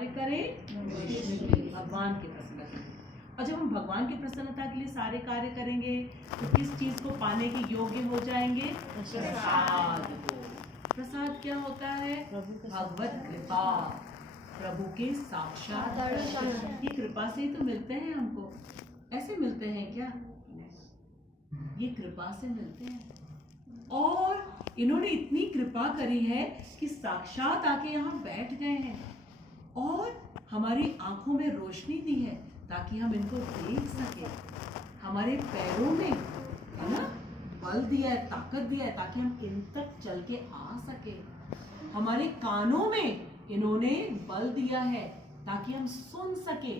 कार्य करें भगवान की प्रसन्नता। और जब हम भगवान की प्रसन्नता के लिए सारे कार्य करेंगे तो किस चीज को पाने के योग्य हो जाएंगे? प्रसाद को। प्रसाद क्या होता है? भगवत कृपा, प्रभु के साक्षात दर्शन। ये कृपा से ही तो मिलते हैं हमको, ऐसे मिलते हैं क्या? ये कृपा से मिलते हैं। और इन्होंने इतनी कृपा करी है कि साक्षात आके यहाँ बैठ गए हैं और हमारी आंखों में रोशनी दी है ताकि हम इनको देख सके। हमारे पैरों में है ना बल दिया है, ताकत दिया है ताकि हम इन तक चल के आ सके। हमारे कानों में इन्होंने बल दिया है ताकि हम सुन सके।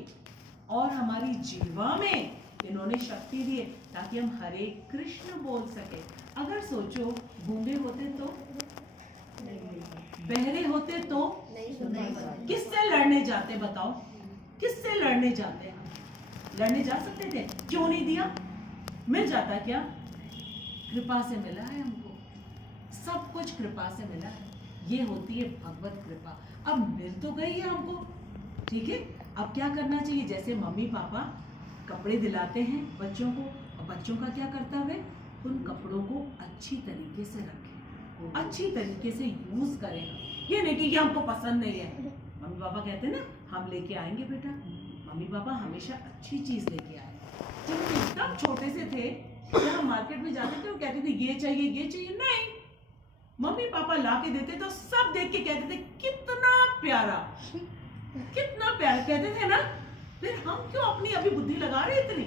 और हमारी जीवा में इन्होंने शक्ति दी है ताकि हम हरे कृष्ण बोल सके। अगर सोचो गूंगे होते तो, बहरे होते तो किससे लड़ने जाते? बताओ किससे लड़ने जाते? लड़ने जा सकते थे, क्यों नहीं दिया? मिल जाता क्या? कृपा से मिला है हमको, सब कुछ कृपा से मिला है। ये होती है भगवत कृपा। अब मिल तो गई है हमको, ठीक है। अब क्या करना चाहिए? जैसे मम्मी पापा कपड़े दिलाते हैं बच्चों को, और बच्चों का क्या कर्तव्य है? उन कपड़ों को अच्छी तरीके से रखें, अच्छी तरीके से यूज करें। ये नहीं कि हमको पसंद नहीं है। मम्मी पापा कहते हैं ना हम लेके आएंगे बेटा, मम्मी पापा हमेशा अच्छी चीज लेके आए। जब हम एकदम छोटे से थे, जब हम मार्केट में जाते थे वो कहते थे ये चाहिए ये चाहिए, नहीं, मम्मी पापा ला के देते तो सब देख के कहते थे कितना प्यारा, कितना प्यारा कहते थे ना। फिर हम क्यों अपनी अभी बुद्धि लगा रहे इतनी?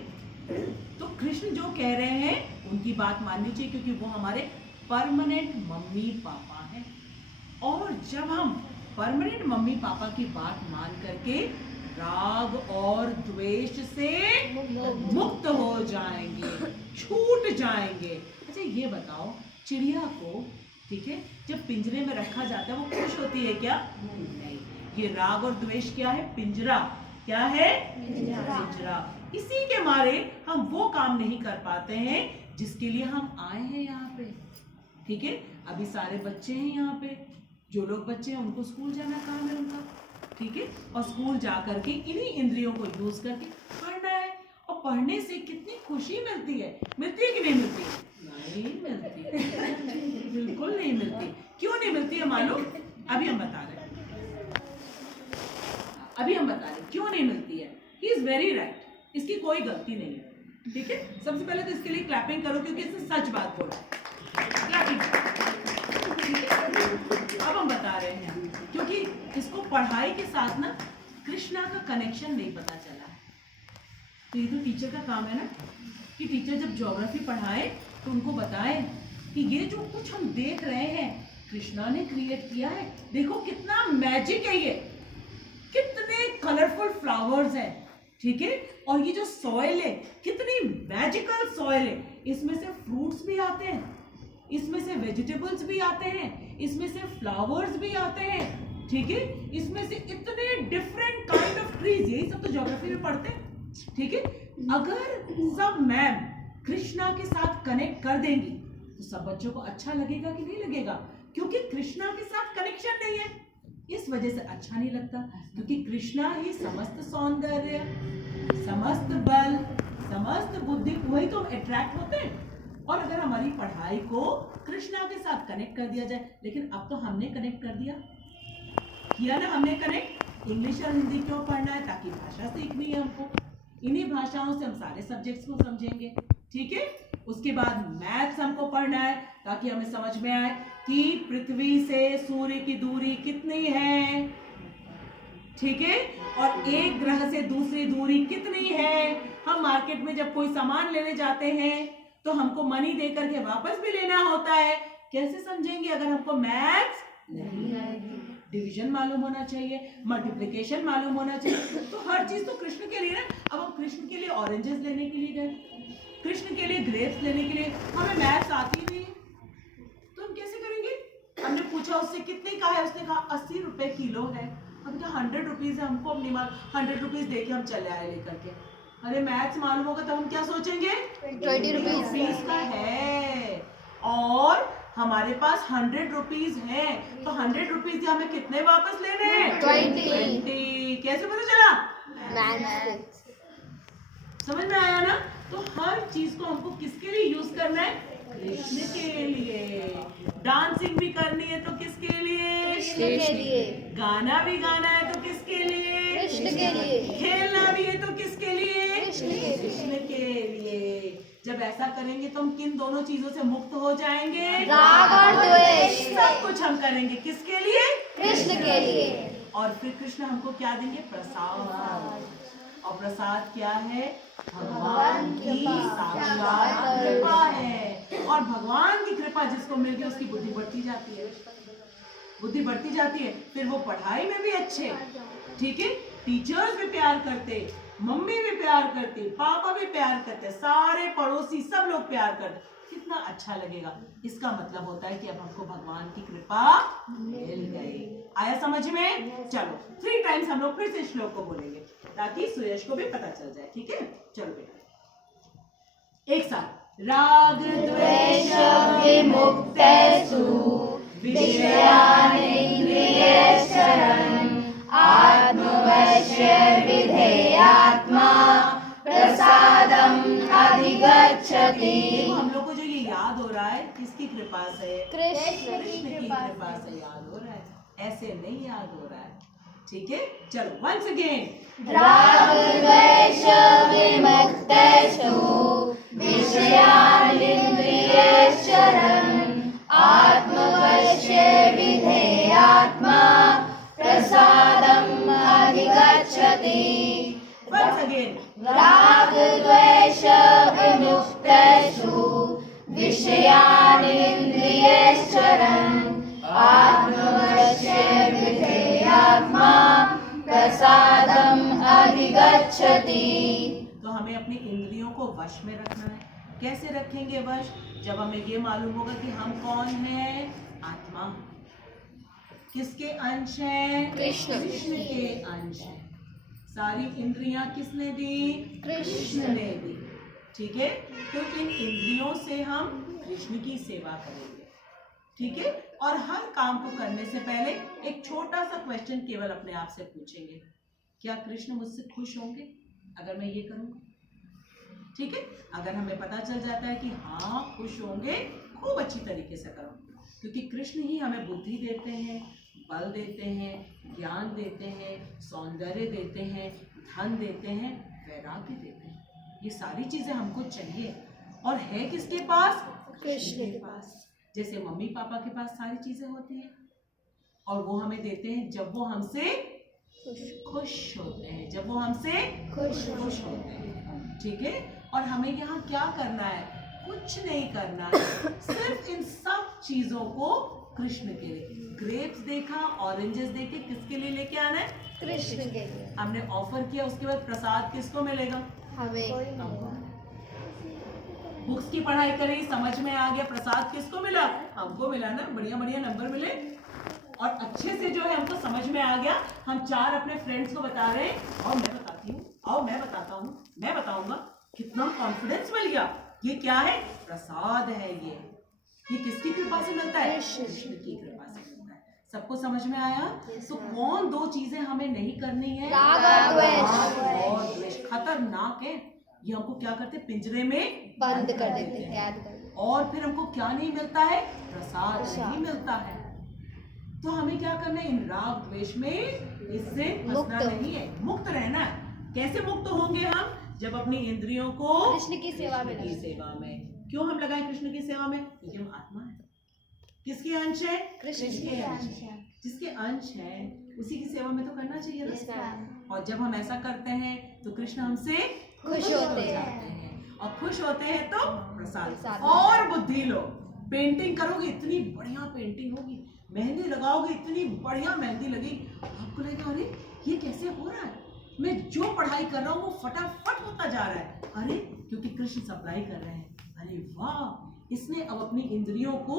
तो कृष्ण जो कह रहे हैं उनकी बात माननी चाहिए, क्योंकि वो हमारे परमानेंट मम्मी पापा हैं। और जब हम परमानेंट मम्मी पापा की बात मान करके राग और द्वेष से मुक्त हो जाएंगे, छूट जाएंगे। अच्छा ये बताओ, चिड़िया को, ठीक है, जब पिंजरे में रखा जाता है वो खुश होती है क्या? नहीं। ये राग और द्वेष क्या है? पिंजरा। क्या है? पिंजरा। इसी के मारे हम वो काम नहीं कर पाते हैं जिसके लिए हम आए हैं यहाँ पे, ठीक है। अभी सारे बच्चे हैं यहाँ पे, जो लोग बच्चे हैं उनको स्कूल जाना काम है उनका, ठीक है। और स्कूल जा करके इन्हीं इंद्रियों को यूज करके पढ़ना है। और पढ़ने से कितनी खुशी मिलती है, मिलती है कि नहीं मिलती? नहीं मिलती, बिल्कुल नहीं मिलती। क्यों नहीं मिलती है मालूम? अभी हम बता रहे हैं, अभी हम बता रहे हैं क्यों नहीं मिलती है। ही इज वेरी राइट, इसकी कोई गलती नहीं है, ठीक है। सबसे पहले तो इसके लिए क्लैपिंग करो क्योंकि इसने सच बात बोला। क्लैपिंग। अब हम बता रहे हैं क्योंकि इसको पढ़ाई के साथ ना कृष्णा का कनेक्शन नहीं पता चला है। तो ये तो टीचर का काम है ना कि टीचर जब ज्योग्राफी पढ़ाए तो उनको बताए कि ये जो कुछ हम देख रहे हैं कृष्णा ने क्रिएट किया है। देखो कितना मैजिक है, ये कितने कलरफुल फ्लावर्स हैं, ठीक है। और ये जो सॉइल है कितनी मैजिकल सॉइल है। इसमें से फ्रूट्स भी आते हैं, इसमें से वेजिटेबल्स भी आते हैं, इसमें से फ्लावर्स भी आते हैं, ठीक है। इसमें से इतने डिफरेंट काइंड ऑफ ट्रीज, यही सब तो ज्योग्राफी में पढ़ते हैं, ठीक है। अगर सब मैम कृष्णा के साथ कनेक्ट कर देंगी तो सब बच्चों को अच्छा लगेगा कि नहीं लगेगा? क्योंकि कृष्णा के साथ कनेक्शन नहीं है, इस वजह से अच्छा नहीं लगता। क्योंकि कृष्णा ही समस्त सौंदर्य, समस्त बल, समस्त बुद्धि, वही तो अट्रैक्ट होते हैं। और अगर हमारी पढ़ाई को कृष्णा के साथ कनेक्ट कर दिया जाए, लेकिन अब तो हमने कनेक्ट कर दिया, किया ना हमने कनेक्ट। इंग्लिश और हिंदी क्यों पढ़ना है? ताकि भाषा सीखनी है हमको, इन्हीं भाषाओं से हम सारे सब्जेक्ट्स को समझेंगे, ठीक है। उसके बाद मैथ्स हमको पढ़ना है ताकि हमें समझ में आए कि पृथ्वी से सूर्य की दूरी कितनी है, ठीक है। और एक ग्रह से दूसरी दूरी कितनी है। हम मार्केट में जब कोई सामान लेने जाते हैं तो हमको मनी दे करके वापस भी लेना होता है। कैसे समझेंगे अगर हमको मैथ्स नहीं आएगी? डिवीजन मालूम होना चाहिए, मल्टीप्लिकेशन मालूम होना चाहिए। तो हर चीज तो कृष्ण के लिए ना। अब हम कृष्ण के लिए ऑरेंजेस लेने के लिए गए, कृष्ण के लिए ग्रेप्स लेने के लिए, हमें मैथ्स आती नहीं है तो हम कैसे करेंगे? हमने पूछा उससे कितने का है, उसने कहा 80 रुपए किलो है। हम क्या 100 रुपीज है, हमको अपनी 100 रुपीज दे के हम चले आए लेकर के। अरे मैथ्स मालूम होगा तब हम क्या सोचेंगे? 20 रुपीज का है और हमारे पास 100 रुपीज है, तो 100 रुपीज हमें कितने वापस लेने हैं? 20। कैसे पता चला? मैथ्स। समझ में आया ना? तो हर चीज को हमको किसके लिए यूज करना है? कृष्ण के लिए। डांसिंग भी करनी है तो किसके लिए? कृष्ण के लिए। गाना भी गाना है तो किसके लिए? कृष्ण के लिए। खेलना भी है तो किसके लिए? कृष्ण के लिए। कृष्ण के लिए। जब ऐसा करेंगे तो हम किन दोनों चीजों से मुक्त हो जाएंगे? राग और द्वेष। सब कुछ हम करेंगे किसके लिए? कृष्ण के लिए। और फिर कृष्ण हमको क्या देंगे? प्रसाद। और प्रसाद क्या है? भगवान की साक्षात कृपा है। और भगवान की कृपा जिसको मिल गई उसकी बुद्धि बढ़ती जाती है, बुद्धि बढ़ती जाती है। फिर वो पढ़ाई में भी अच्छे, ठीक है, टीचर्स भी प्यार करते, मम्मी भी प्यार करती, पापा भी प्यार करते, सारे पड़ोसी सब लोग प्यार करते। कितना अच्छा लगेगा। इसका मतलब होता है कि अब हमको भगवान की कृपा मिल गई। आया समझ में? चलो 3 टाइम्स हम लोग फिर से श्लोक को बोलेंगे ताकि सुयश को भी पता चल जाए, ठीक है? चलो बेटा एक साथ। राग द्वेष विमुक्तेषु विषयानिन्द्रियैश्चरन् आत्मवश्य विधेयात्मा प्रसादम् अधिगच्छति। हम लोग को जो ये याद हो रहा है किसकी कृपा से? कृष्ण की कृपा से याद हो रहा है, ऐसे नहीं याद हो रहा है, ठीक है? चलो वंस अगेन। राग द्वेष विमुक्तेषु विषयानिन्द्रियैश्चरन् आत्मवश्य विधेयात्मा प्रसादम् अधिगच्छति। Once again. राग द्वेष विमुक्तेषु विषयानिन्द्रियैश्चरन् आत्मवश्य विधेयात्मा प्रसादम् अधिगच्छति। तो हमें अपनी इंद्रियों को वश में रखना है। कैसे रखेंगे वश? जब हमें ये मालूम होगा कि हम कौन हैं? आत्मा। किसके अंश हैं? कृष्ण। कृष्ण के अंश हैं। सारी इंद्रियां किसने दी? कृष्ण ने दी, ठीक है? तो इन इंद्रियों से हम कृष्ण की सेवा करेंगे, ठीक है? और हर काम को करने से पहले एक छोटा सा क्वेश्चन केवल अपने आप से पूछेंगे, क्या कृष्ण मुझसे खुश होंगे अगर मैं ये करूँगा? ठीक है? अगर हमें पता चल जाता है कि हाँ खुश होंगे, खूब अच्छी तरीके से करो, क्योंकि कृष्ण ही हमें बुद्धि देते हैं, बल देते हैं, ज्ञान देते हैं, सौंदर्य देते हैं, धन देते हैं, वैराग्य देते हैं। ये सारी चीजें हमको चाहिए और है किसके पास? कृष्ण के पास। जैसे मम्मी पापा के पास सारी चीजें होती हैं और वो हमें देते हैं जब वो हमसे खुश होते हैं, जब वो हमसे खुश होते हैं, ठीक है? और हमें यहाँ क्या करना है? कुछ नहीं करना है, सिर्फ इन सब चीजों को कृष्ण के लिए। ग्रेप्स देखा, ऑरेंजेस देखे, किसके लिए लेके आना है? कृष्ण के लिए। हमने ऑफर किया, उसके बाद प्रसाद किसको मिलेगा? हमें। बुक्स की पढ़ाई करी, समझ में आ गया, प्रसाद किसको मिला? हमको मिला ना, बढ़िया बढ़िया नंबर मिले और अच्छे से जो है हमको समझ में आ गया। हम 4 अपने फ्रेंड्स को बता रहे हैं और मैं बताती हूँ, आओ मैं बताता हूँ, मैं बताऊंगा। कितना कॉन्फिडेंस मिल गया। ये क्या है? प्रसाद है। ये किसकी कृपा से मिलता है? कृष्ण की कृपा से मिलता है। सबको समझ में आया? तो कौन 2 चीजें हमें नहीं करनी है? राग और द्वेष। और द्वेष खतरनाक है। ये हमको क्या करते? पिंजरे में बंद कर देते हैं, कैद कर देते हैं। और फिर हमको क्या नहीं मिलता है? प्रसाद नहीं मिलता है। तो हमें क्या करना है? इन राग द्वेष में इससे फंसना नहीं है, मुक्त रहना है। कैसे मुक्त होंगे हम? जब अपनी इंद्रियों को कृष्ण की सेवा में कृष्ण की सेवा में। क्यों हम लगाए कृष्ण की सेवा में? क्योंकि हम आत्मा है। किसके अंश है? कृष्ण के अंश है। जिसके अंश है उसी की सेवा में तो करना चाहिए ना। और जब हम ऐसा करते हैं तो कृष्ण हमसे खुश होते जाते हैं और खुश होते हैं तो प्रसाद। प्रसाद। और बुद्धि लो, पेंटिंग करोगे इतनी बढ़िया पेंटिंग होगी, मेहंदी लगाओगे इतनी बढ़िया मेहंदी लगेगी, आपको लगेगा अरे ये कैसे हो रहा है? मैं जो पढ़ाई कर रहा हूँ वो फटाफट होता जा रहा है। अरे क्योंकि कृष्ण सप्लाई कर रहे हैं। अरे वाह, इसने अब अपनी इंद्रियों को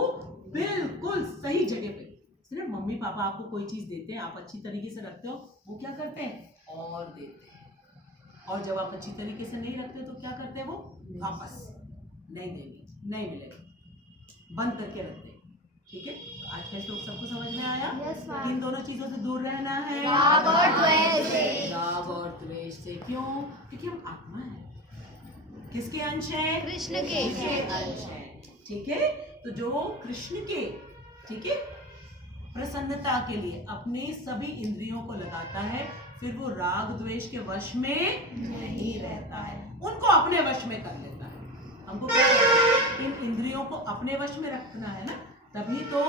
बिल्कुल सही जगह पे। सिर्फ मम्मी पापा आपको कोई चीज देते हैं, आप अच्छी तरीके से रखते हो, वो क्या करते हैं? और देते हैं। और जब आप अच्छी तरीके से नहीं रखते तो क्या करते हैं? वो वापस नहीं देंगे, नहीं मिलेगा, बंद करके रखते हैं। ठीक है? तो आज का श्लोक सबको समझ में आया? Yes, ma'am. इन दोनों चीजों से दूर रहना है। राग और द्वेष। क्यों? क्योंकि हम आत्मा है। किसके अंश है? कृष्ण के अंश है। ठीक है, तो जो कृष्ण के, ठीक है, प्रसन्नता के लिए अपने सभी इंद्रियों को लगाता है, फिर वो राग द्वेष के वश में नहीं रहता है, उनको अपने वश में कर लेता है। हमको क्या करना है? इन इंद्रियों को अपने वश में रखना है ना, तभी तो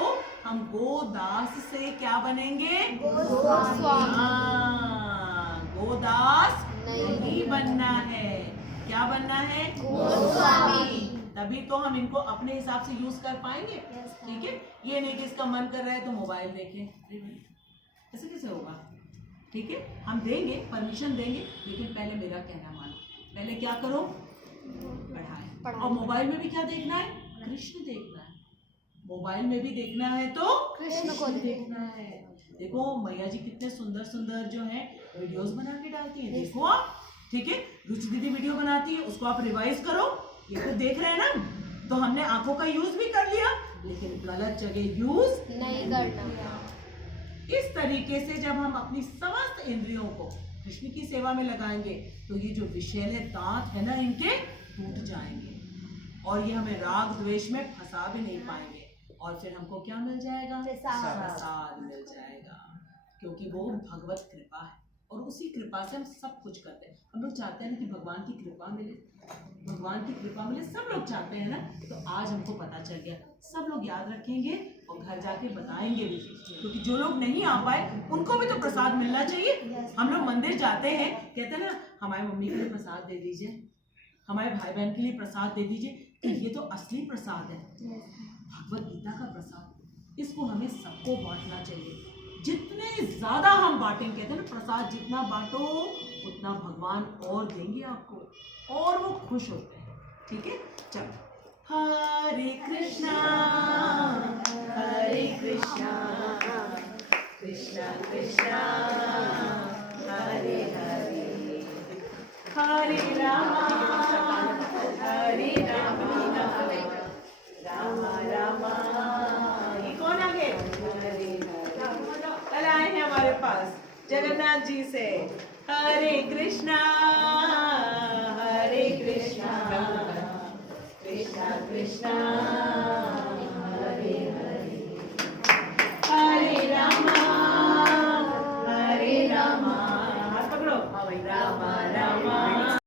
हम गोदास से क्या बनेंगे? गोस्वामी। हाँ, गोदास नहीं बनना है। क्या बनना है? गोस्वामी। तभी तो हम इनको अपने हिसाब से यूज कर पाएंगे। ठीक है, ये नहीं कि इसका मन कर रहा है तो मोबाइल देखें, ऐसे कैसे होगा? ठीक है, हम देंगे, परमिशन देंगे, लेकिन पहले मेरा कहना मानो। पहले क्या करो? पढ़ाएं। और मोबाइल में भी क्या देखना है? कृष्ण देखना है। मोबाइल में भी देखना है तो कृष्ण को देखना है। देखो मैया जी कितने सुंदर सुंदर जो है वीडियोस बना के डालती है, देखो आप। ठीक है, रुचि दीदी वीडियो बनाती है, उसको आप रिवाइज करो। ये तो देख रहे हैं ना, तो हमने आंखों का यूज भी कर लिया, लेकिन गलत जगह यूज नहीं करना। इस तरीके से जब हम अपनी समस्त इंद्रियों को कृष्ण की सेवा में लगाएंगे, तो ये जो विषैले दांत है ना, इनके टूट जाएंगे और ये हमें राग द्वेष में फंसा भी नहीं पाएंगे। और फिर हमको क्या मिल जाएगा? प्रसाद मिल जाएगा, क्योंकि वो भगवत कृपा है और उसी कृपा से हम सब कुछ करते हैं। हम लोग चाहते हैं कि भगवान की कृपा मिले, भगवान की कृपा मिले, सब लोग चाहते हैं ना। तो आज हमको पता चल गया, सब लोग याद रखेंगे और घर जाके बताएंगे भी, क्योंकि जो लोग नहीं आ पाए उनको भी तो प्रसाद मिलना चाहिए। हम लोग मंदिर जाते हैं, कहते हैं ना, हमारी मम्मी के लिए प्रसाद दे दीजिए, हमारे भाई बहन के लिए प्रसाद दे दीजिए, तो ये तो असली प्रसाद है, भगवत गीता का प्रसाद। इसको हमें सबको बांटना चाहिए। जितने ज्यादा हम बांटेंगे, कहते हैं ना, प्रसाद जितना बांटो उतना भगवान और देंगे आपको, और वो खुश होते हैं। ठीक है, चलो, हरे कृष्णा कृष्णा कृष्णा हरे हरे, हरे रामा रामा रामा। ये कौन आ गए? कल आए हैं हमारे पास जगन्नाथ जी से। हरे कृष्णा कृष्णा कृष्णा